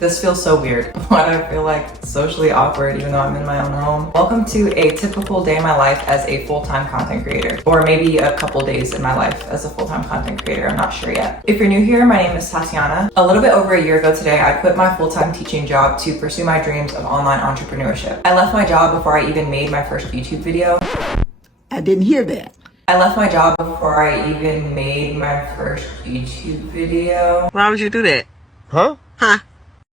This feels so weird. Why do I feel like socially awkward even though I'm in my own home? Welcome to a typical day in my life as a full-time content creator, or maybe a couple days in my life as a full-time content creator. I'm not sure yet. If you're new here, my name is Tatiana. A little bit over a year ago today, I quit my full-time teaching job to pursue my dreams of online entrepreneurship. I left my job before I even made my first YouTube video. I didn't hear that. I left my job before I even made my first YouTube video. Why would you do that? Huh?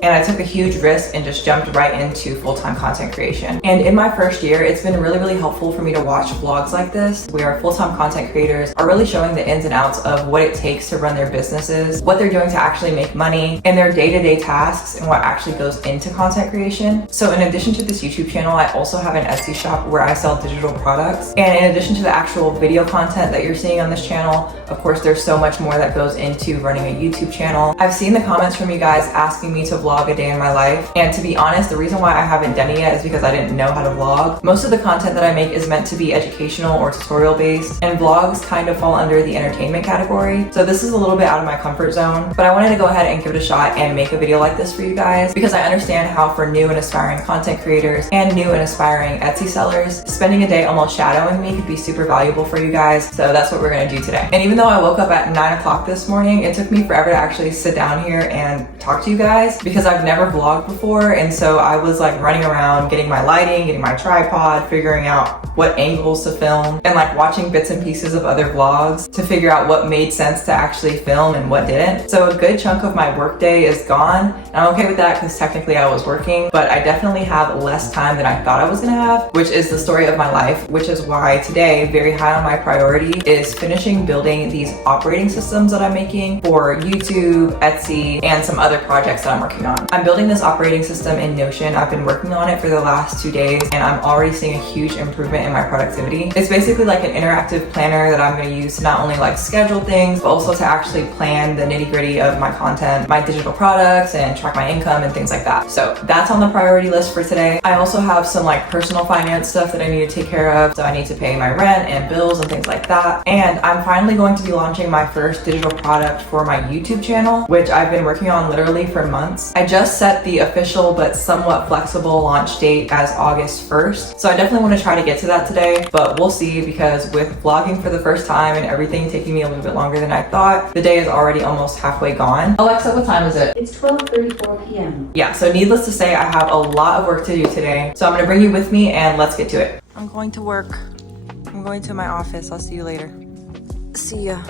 And I took a huge risk and just jumped right into full-time content creation. And in my first year, it's been really helpful for me to watch vlogs like this, where full-time content creators are really showing the ins and outs of what it takes to run their businesses, what they're doing to actually make money, and their day-to-day tasks and what actually goes into content creation. So in addition to this YouTube channel, I also have an Etsy shop where I sell digital products. And in addition to the actual video content that you're seeing on this channel, of course, there's so much more that goes into running a YouTube channel. I've seen the comments from you guys asking me to vlog a day in my life, and to be honest, the reason why I haven't done it yet is because I didn't know how to vlog. Most of the content that I make is meant to be educational or tutorial based, and vlogs kind of fall under the entertainment category, so this is a little bit out of my comfort zone, but I wanted to go ahead and give it a shot and make a video like this for you guys because I understand how for new and aspiring content creators and new and aspiring Etsy sellers, spending a day almost shadowing me could be super valuable for you guys, so that's what we're gonna do today. And even though I woke up at 9 o'clock this morning, it took me forever to actually sit down here and talk to you guys because I've never vlogged before, and so I was like running around getting my lighting, getting my tripod, figuring out what angles to film, and like watching bits and pieces of other vlogs to figure out what made sense to actually film and what didn't. So a good chunk of my workday is gone, and I'm okay with that because technically I was working, but I definitely have less time than I thought I was gonna have, which is the story of my life, which is why today, very high on my priority, is finishing building these operating systems that I'm making for YouTube, Etsy, and some other projects that I'm working on. I'm building this operating system in Notion. I've been working on it for the last 2 days, and I'm already seeing a huge improvement in my productivity. It's basically like an interactive planner that I'm going to use to not only like schedule things, but also to actually plan the nitty-gritty of my content, my digital products, and track my income and things like that. So that's on the priority list for today. I also have some like personal finance stuff that I need to take care of. So I need to pay my rent and bills and things like that. And I'm finally going to be launching my first digital product for my YouTube channel, which I've been working on literally for months. I just set the official but somewhat flexible launch date as August 1st. So I definitely want to try to get to that today, but we'll see because with vlogging for the first time and everything taking me a little bit longer than I thought, the day is already almost halfway gone. Alexa, what time is it? It's 12:34 p.m. Yeah, so needless to say, I have a lot of work to do today. So I'm gonna bring you with me and let's get to it. I'm going to work. I'm going to my office. I'll see you later. See ya.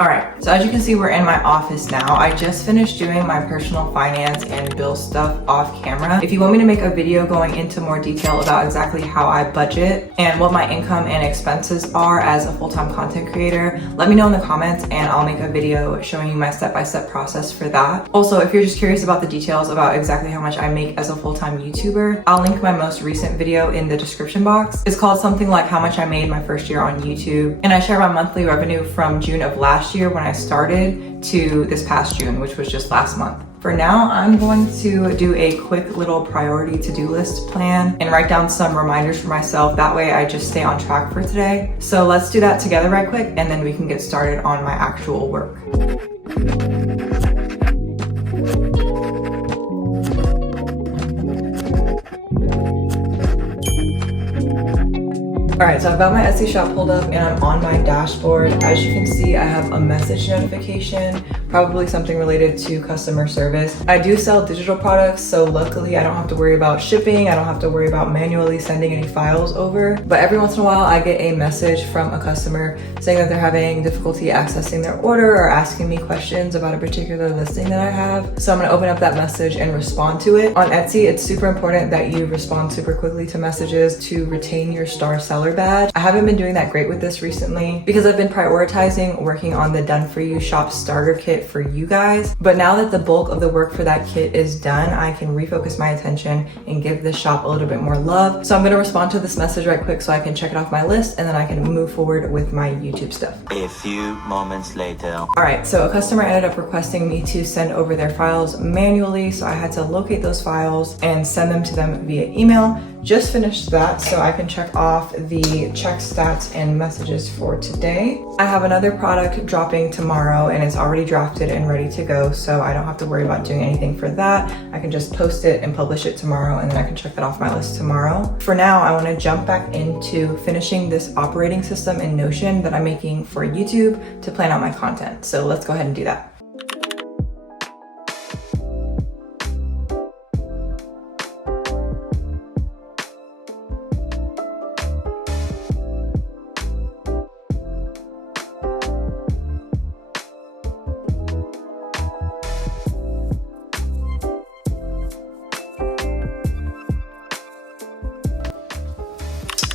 All right, so as you can see, we're in my office now. I just finished doing my personal finance and bill stuff off camera. If you want me to make a video going into more detail about exactly how I budget and what my income and expenses are as a full-time content creator, let me know in the comments and I'll make a video showing you my step-by-step process for that. Also, if you're just curious about the details about exactly how much I make as a full-time YouTuber, I'll link my most recent video in the description box. It's called something like how much I made my first year on YouTube, and I share my monthly revenue from June of last year when I started to this past June, which was just last month. For now, I'm going to do a quick little priority to-do list plan and write down some reminders for myself. That way I just stay on track for today. So let's do that together right quick and then we can get started on my actual work. All right, so I've got my Etsy shop pulled up and I'm on my dashboard. As you can see, I have a message notification, probably something related to customer service. I do sell digital products, so luckily I don't have to worry about shipping. I don't have to worry about manually sending any files over. But every once in a while, I get a message from a customer saying that they're having difficulty accessing their order or asking me questions about a particular listing that I have. So I'm gonna open up that message and respond to it. On Etsy, it's super important that you respond super quickly to messages to retain your star seller badge. I haven't been doing that great with this recently because I've been prioritizing working on the Done For You shop starter kit for you guys. But now that the bulk of the work for that kit is done, I can refocus my attention and give this shop a little bit more love. So I'm gonna respond to this message right quick so I can check it off my list and then I can move forward with my YouTube stuff. A few moments later. All right, so a customer ended up requesting me to send over their files manually, so I had to locate those files and send them to them via email. just finished that so I can check off the check stats and messages for today. I have another product dropping tomorrow and it's already drafted and ready to go, so I don't have to worry about doing anything for that. I can just post it and publish it tomorrow, and then I can check that off my list tomorrow. For now, I want to jump back into finishing this operating system in Notion that I'm making for YouTube to plan out my content. So let's go ahead and do that.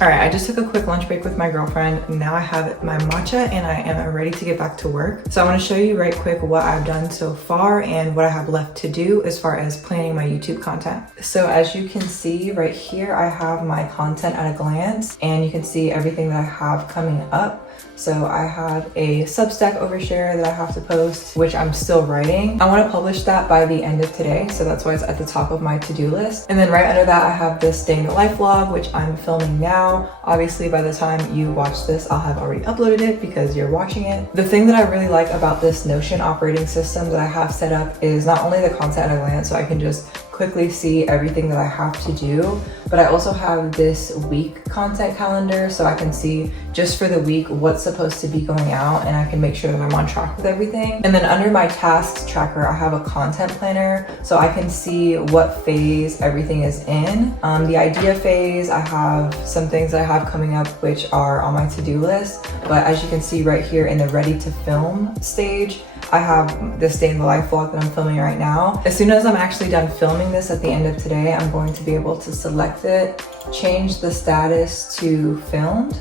All right, I just took a quick lunch break with my girlfriend. Now I have my matcha and I am ready to get back to work. So I want to show you right quick what I've done so far and what I have left to do as far as planning my YouTube content. So as you can see right here, I have my content at a glance, and you can see everything that I have coming up. So I have a Substack overshare that I have to post, which I'm still writing. I want to publish that by the end of today, so that's why it's at the top of my to-do list. And then right under that, I have this day in the life vlog, which I'm filming now. Obviously, by the time you watch this, I'll have already uploaded it because you're watching it. The thing that I really like about this Notion operating system that I have set up is not only the content at a glance, so I can just quickly see everything that I have to do, but I also have this week content calendar, so I can see just for the week what's supposed to be going out, and I can make sure that I'm on track with everything. And then under my tasks tracker, I have a content planner, so I can see what phase everything is in. The idea phase, I have some things that I have coming up which are on my to-do list, but as you can see right here in the ready to film stage, I have this day in the life vlog that I'm filming right now. As soon as I'm actually done filming this at the end of today, I'm going to be able to select it, change the status to filmed,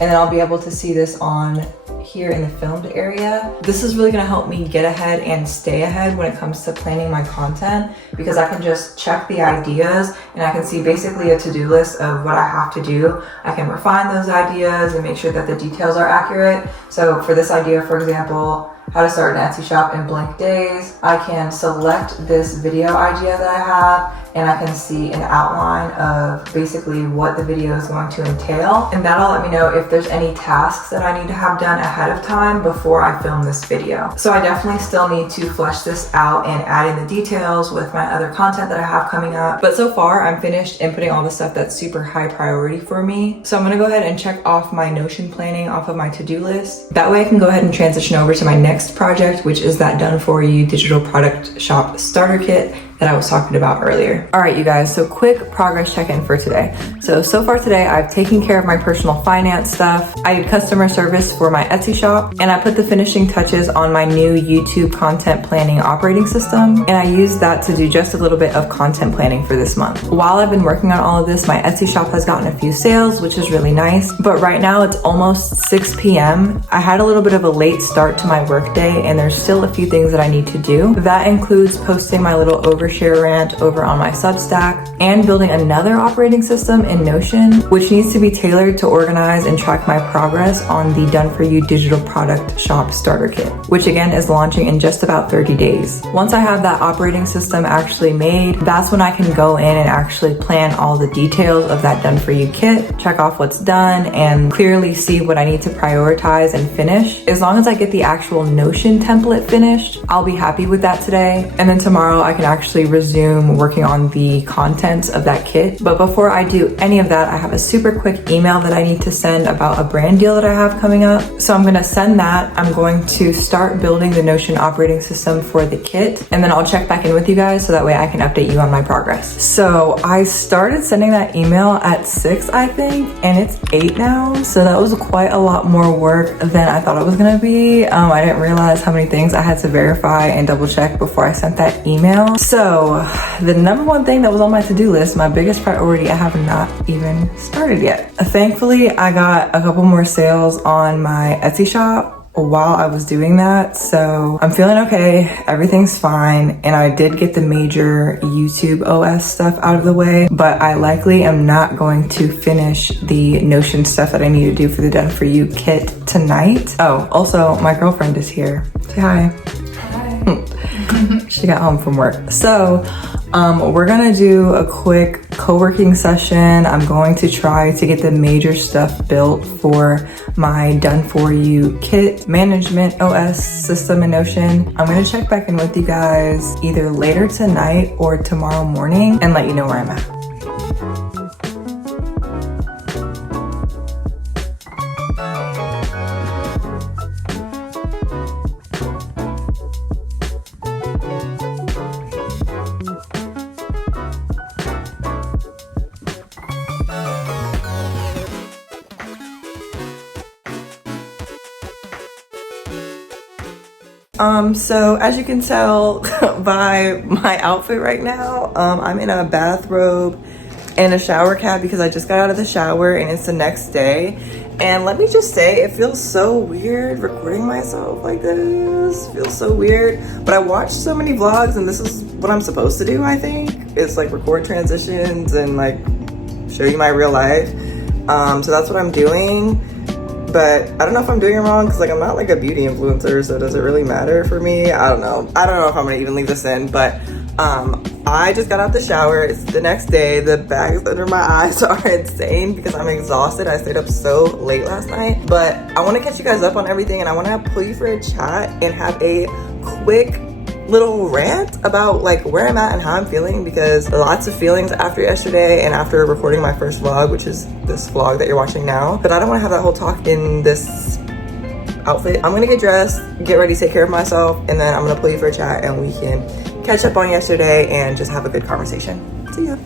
and then I'll be able to see this on here in the filmed area. This is really gonna help me get ahead and stay ahead when it comes to planning my content, because I can just check the ideas and I can see basically a to-do list of what I have to do. I can refine those ideas and make sure that the details are accurate. So for this idea, for example, how to start an Etsy shop in blank days, I can select this video idea that I have, and I can see an outline of basically what the video is going to entail. And that'll let me know if there's any tasks that I need to have done ahead of time before I film this video. So I definitely still need to flesh this out and add in the details with my other content that I have coming up. But so far, I'm finished inputting all the stuff that's super high priority for me. So I'm gonna go ahead and check off my Notion planning off of my to-do list. That way I can go ahead and transition over to my next project, which is that Done For You digital product shop starter kit that I was talking about earlier. All right, you guys, so quick progress check-in for today. So far today, I've taken care of my personal finance stuff. I did customer service for my Etsy shop, and I put the finishing touches on my new YouTube content planning operating system. And I used that to do just a little bit of content planning for this month. While I've been working on all of this, my Etsy shop has gotten a few sales, which is really nice. But right now it's almost 6 p.m. I had a little bit of a late start to my workday, and there's still a few things that I need to do. That includes posting my little overshare rant over on my Substack and building another operating system in Notion, which needs to be tailored to organize and track my progress on the Done For You digital product shop starter kit, which again is launching in just about 30 days. Once I have that operating system actually made, that's when I can go in and actually plan all the details of that Done For You kit, check off what's done, and clearly see what I need to prioritize and finish. As long as I get the actual Notion template finished, I'll be happy with that today. And then tomorrow I can actually resume working on the contents of that kit. But before I do any of that, I have a super quick email that I need to send about a brand deal that I have coming up. So I'm gonna send that. I'm going to start building the Notion operating system for the kit, and then I'll check back in with you guys so that way I can update you on my progress. So I started sending that email at 6, I think, and it's 8 now. So that was quite a lot more work than I thought it was gonna be. I didn't realize how many things I had to verify and double check before I sent that email. So the number one thing that was on my to-do list, my biggest priority, I have not even started yet. Thankfully, I got a couple more sales on my Etsy shop while I was doing that, so I'm feeling okay, everything's fine, and I did get the major YouTube OS stuff out of the way, but I likely am not going to finish the Notion stuff that I need to do for the Done For You kit tonight. Oh, also, my girlfriend is here. Say hi. Hi. She got home from work. So We're gonna do a quick co-working session. I'm going to try to get the major stuff built for my Done For You kit management OS system in Notion. I'm gonna check back in with you guys either later tonight or tomorrow morning and let you know where I'm at. So as you can tell by my outfit right now, I'm in a bathrobe and a shower cap because I just got out of the shower and it's the next day. And let me just say, it feels so weird recording myself like this. It feels so weird, but I watched so many vlogs and this is what I'm supposed to do, I think. It's like record transitions and like show you my real life. So that's what I'm doing. But I don't know if I'm doing it wrong because like I'm not like a beauty influencer, so does it really matter for me? I don't know if I'm gonna even leave this in, but I just got out the shower. It's the next day. The bags under my eyes are insane because I'm exhausted. I stayed up so late last night, but I want to catch you guys up on everything and I want to pull you for a chat and have a quick little rant about like where I'm at and how I'm feeling, because lots of feelings after yesterday and after recording my first vlog, which is this vlog that you're watching now. But I don't want to have that whole talk in this outfit. I'm gonna get dressed, get ready, take care of myself, and then I'm gonna pull you for a chat and we can catch up on yesterday and just have a good conversation. See ya.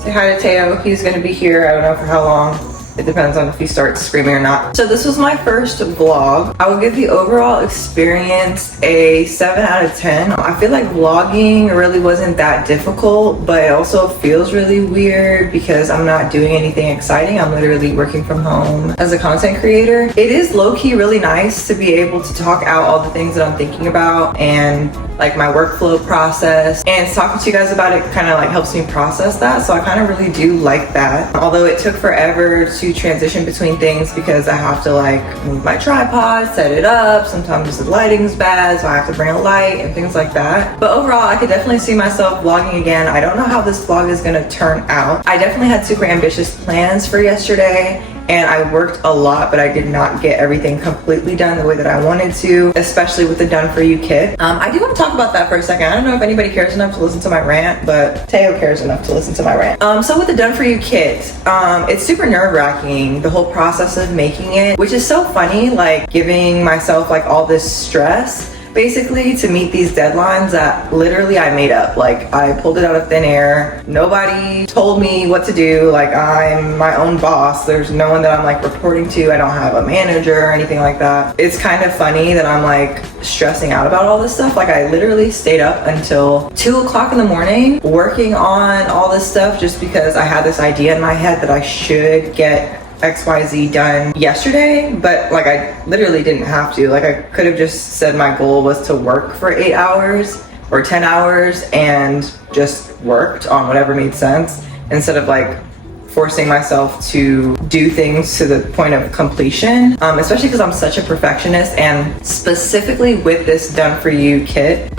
Say hi to Teo. He's gonna be here, I don't know for how long. It depends on if he starts screaming or not. So this was my first vlog. I will give the overall experience a 7 out of 10. I feel like vlogging really wasn't that difficult, but it also feels really weird because I'm not doing anything exciting. I'm literally working from home as a content creator. It is low-key really nice to be able to talk out all the things that I'm thinking about and like my workflow process, and talking to you guys about it kind of like helps me process that. So I kind of really do like that. Although it took forever to transition between things because I have to like move my tripod, set it up. Sometimes the lighting's bad, so I have to bring a light and things like that. But overall, I could definitely see myself vlogging again. I don't know how this vlog is gonna turn out. I definitely had super ambitious plans for yesterday, and I worked a lot, but I did not get everything completely done the way that I wanted to, especially with the Done For You kit. I do want to talk about that for a second. I don't know if anybody cares enough to listen to my rant, but Teo cares enough to listen to my rant. So with the Done For You kit, it's super nerve-wracking, the whole process of making it, which is so funny, like giving myself like all this stress basically to meet these deadlines that literally I made up. Like I pulled it out of thin air. Nobody told me what to do. Like I'm my own boss. There's no one that I'm like reporting to. I don't have a manager or anything like that. It's kind of funny that I'm like stressing out about all this stuff. Like I literally stayed up until 2 o'clock in the morning working on all this stuff just because I had this idea in my head that I should get XYZ done yesterday, but like I literally didn't have to. Like I could have just said my goal was to work for 8 hours or 10 hours and just worked on whatever made sense instead of like forcing myself to do things to the point of completion, especially because I'm such a perfectionist, and specifically with this Done For You kit.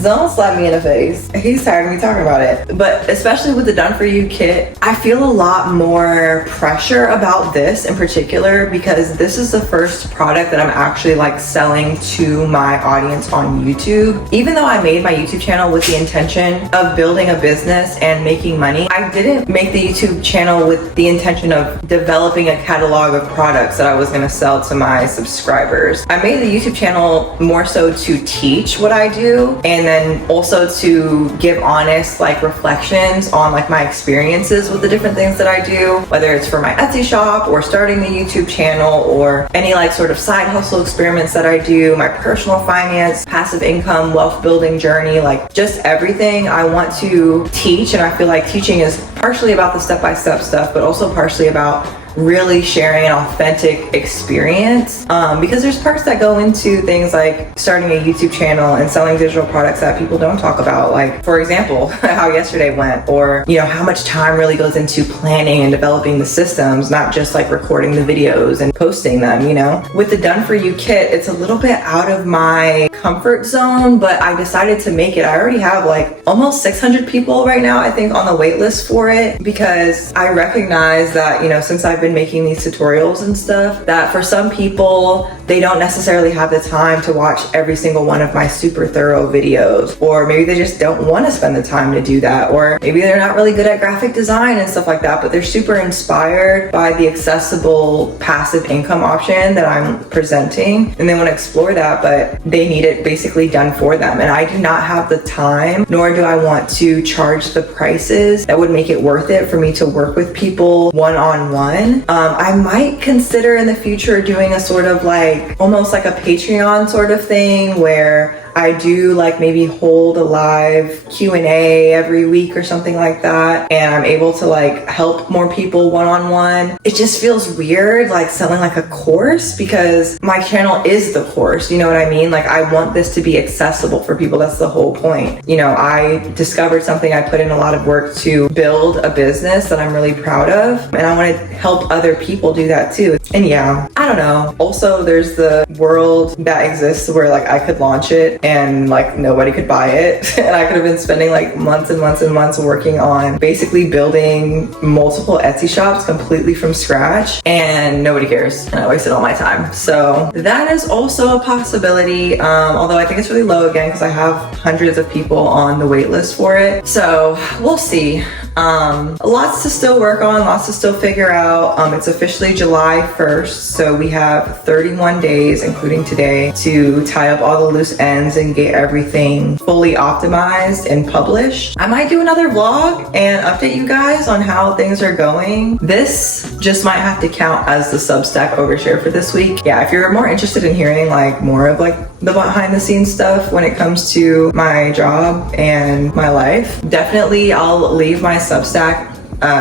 Don't slap me in the face. He's tired of me talking about it. But especially with the Done For You kit, I feel a lot more pressure about this in particular because this is the first product that I'm actually like selling to my audience on YouTube. Even though I made my YouTube channel with the intention of building a business and making money, I didn't make the YouTube channel with the intention of developing a catalog of products that I was gonna sell to my subscribers. I made the YouTube channel more so to teach what I do, and then also to give honest like reflections on like my experiences with the different things that I do, whether it's for my Etsy shop or starting the YouTube channel or any like sort of side hustle experiments that I do, my personal finance, passive income, wealth building journey, like just everything I want to teach. And I feel like teaching is partially about the step-by-step stuff, but also partially about really sharing an authentic experience, because there's parts that go into things like starting a YouTube channel and selling digital products that people don't talk about, like for example how yesterday went, or you know, how much time really goes into planning and developing the systems, not just like recording the videos and posting them. You know, with the Done For You kit, it's a little bit out of my comfort zone, but I decided to make it. I already have like almost 600 people right now, I think, on the wait list for it, because I recognize that, you know, since I've been making these tutorials and stuff, that for some people, they don't necessarily have the time to watch every single one of my super thorough videos, or maybe they just don't want to spend the time to do that, or maybe they're not really good at graphic design and stuff like that, but they're super inspired by the accessible passive income option that I'm presenting, and they want to explore that, but they need it basically done for them. And I do not have the time, nor do I want to charge the prices that would make it worth it for me to work with people one-on-one. I might consider in the future doing a sort of like, almost like a Patreon sort of thing, where I do like maybe hold a live Q&A every week or something like that, and I'm able to like help more people one-on-one. It just feels weird like selling like a course, because my channel is the course, you know what I mean? Like, I want this to be accessible for people. That's the whole point. You know, I discovered something, I put in a lot of work to build a business that I'm really proud of, and I want to help other people do that too. And yeah, I don't know. Also, there's the world that exists where like I could launch it and like nobody could buy it and I could have been spending like months and months and months working on basically building multiple Etsy shops completely from scratch, and nobody cares, and I wasted all my time. So that is also a possibility, although I think it's really low again because I have hundreds of people on the wait list for it. So we'll see. Lots to still work on, lots to still figure out. It's officially July 1st, so we have 31 days, including today, to tie up all the loose ends and get everything fully optimized and published. I might do another vlog and update you guys on how things are going. This just might have to count as the Substack overshare for this week. Yeah, if you're more interested in hearing like more of like the behind the scenes stuff when it comes to my job and my life, definitely I'll leave my Substack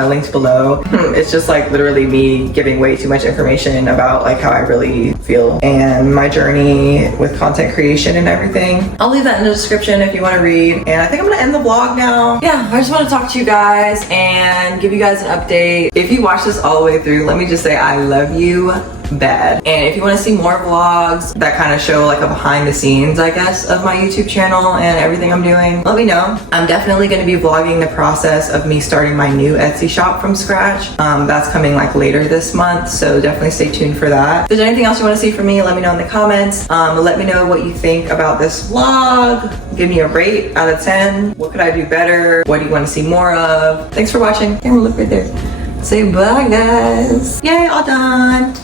linked below. It's just like literally me giving way too much information about like how I really feel and my journey with content creation and everything. I'll leave that in the description if you want to read. And I think I'm gonna end the vlog now. Yeah, I just want to talk to you guys and give you guys an update. If you watch this all the way through, let me just say I love you bad. And if you want to see more vlogs that kind of show like a behind the scenes, I guess, of my YouTube channel and everything I'm doing, let me know. I'm definitely going to be vlogging the process of me starting my new Etsy shop from scratch. That's coming like later this month, so definitely stay tuned for that. If there's anything else you want to see from me, let me know in the comments. Let me know what you think about this vlog. Give me a rate out of 10. What could I do better? What do you want to see more of? Thanks for watching. Camera, look right there. Say bye, guys. Yay, all done.